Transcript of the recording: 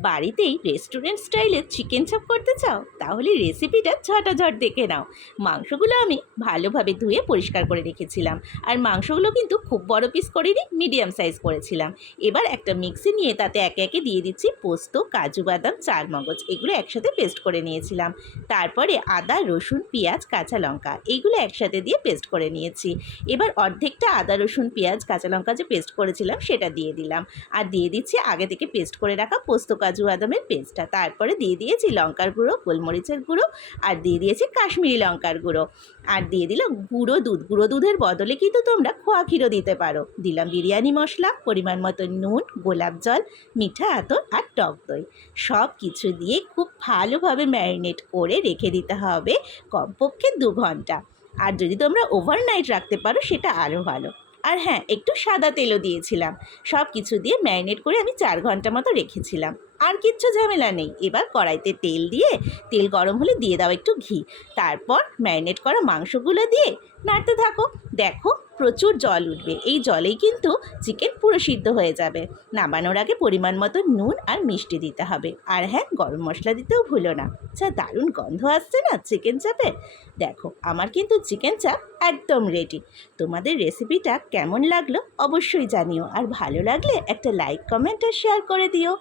বাড়িতেই রেস্টুরেন্ট স্টাইলে চিকেন চাপ করতে চাও? তাহলে রেসিপিটা ঝটাঝট দেখে নাও। মাংসগুলো আমি ভালোভাবে ধুয়ে পরিষ্কার করে রেখেছিলাম। আর মাংসগুলো কিন্তু খুব বড় পিস করিনি, মিডিয়াম সাইজ করেছিলাম। এবার একটা মিক্সি নিয়ে তাতে একে একে দিয়ে দিচ্ছি পোস্ত, কাজু বাদাম, চারমগজ, এগুলো একসাথে পেস্ট করে নিয়েছিলাম। তারপরে আদা, রসুন, পেঁয়াজ, কাঁচা লঙ্কা এইগুলো একসাথে দিয়ে পেস্ট করে নিয়েছি। এবার অর্ধেকটা আদা, রসুন, পেঁয়াজ, কাঁচা লঙ্কা যে পেস্ট করেছিলাম সেটা দিয়ে দিলাম। আর দিয়ে দিচ্ছি আগে থেকে পেস্ট করে রাখা পোস্ত, কাজু বাদামের পেস্টটা। তারপরে দিয়ে দিয়েছি লঙ্কার গুঁড়ো, গোলমরিচের গুঁড়ো, আর দিয়ে দিয়েছি কাশ্মীরি লঙ্কার গুঁড়ো, আর দিয়ে দিলাম গুঁড়ো দুধ। গুঁড়ো দুধের বদলে কিন্তু তোমরা খোয়া ক্ষীরও দিতে পারো। দিলাম বিরিয়ানি মশলা, পরিমাণ মতো নুন, গোলাপ জল, মিঠা আতর আর টক দই। সব কিছু দিয়ে খুব ভালোভাবে ম্যারিনেট করে রেখে দিতে হবে কমপক্ষে 2 ঘন্টা। আর যদি তোমরা ওভারনাইট রাখতে পারো সেটা আরও ভালো। আর হ্যাঁ, একটু সাদা তেলও দিয়েছিলাম। সব কিছু দিয়ে ম্যারিনেট করে আমি 4 ঘন্টা মতো রেখেছিলাম। আর কিচ্ছু ঝামেলা নেই। এবার কড়াইতে তেল দিয়ে, তেল গরম হলে দিয়ে দাও একটু ঘি। তারপর ম্যারিনেট করা মাংসগুলো দিয়ে নাড়তে থাকো। দেখো প্রচুর জল উঠবে, এই জলেই কিন্তু চিকেন পুরো সিদ্ধ হয়ে যাবে। নামানোর আগে পরিমাণ মতো নুন আর মিষ্টি দিতে হবে। আর হ্যাঁ, গরম মশলা দিতেও ভুলো না। যা দারুণ গন্ধ আসছে না চিকেন চাপে। দেখো আমার কিন্তু চিকেন চাপ একদম রেডি। তোমাদের রেসিপিটা কেমন লাগলো অবশ্যই জানিও। আর ভালো লাগলে একটা লাইক, কমেন্ট আর শেয়ার করে দিও।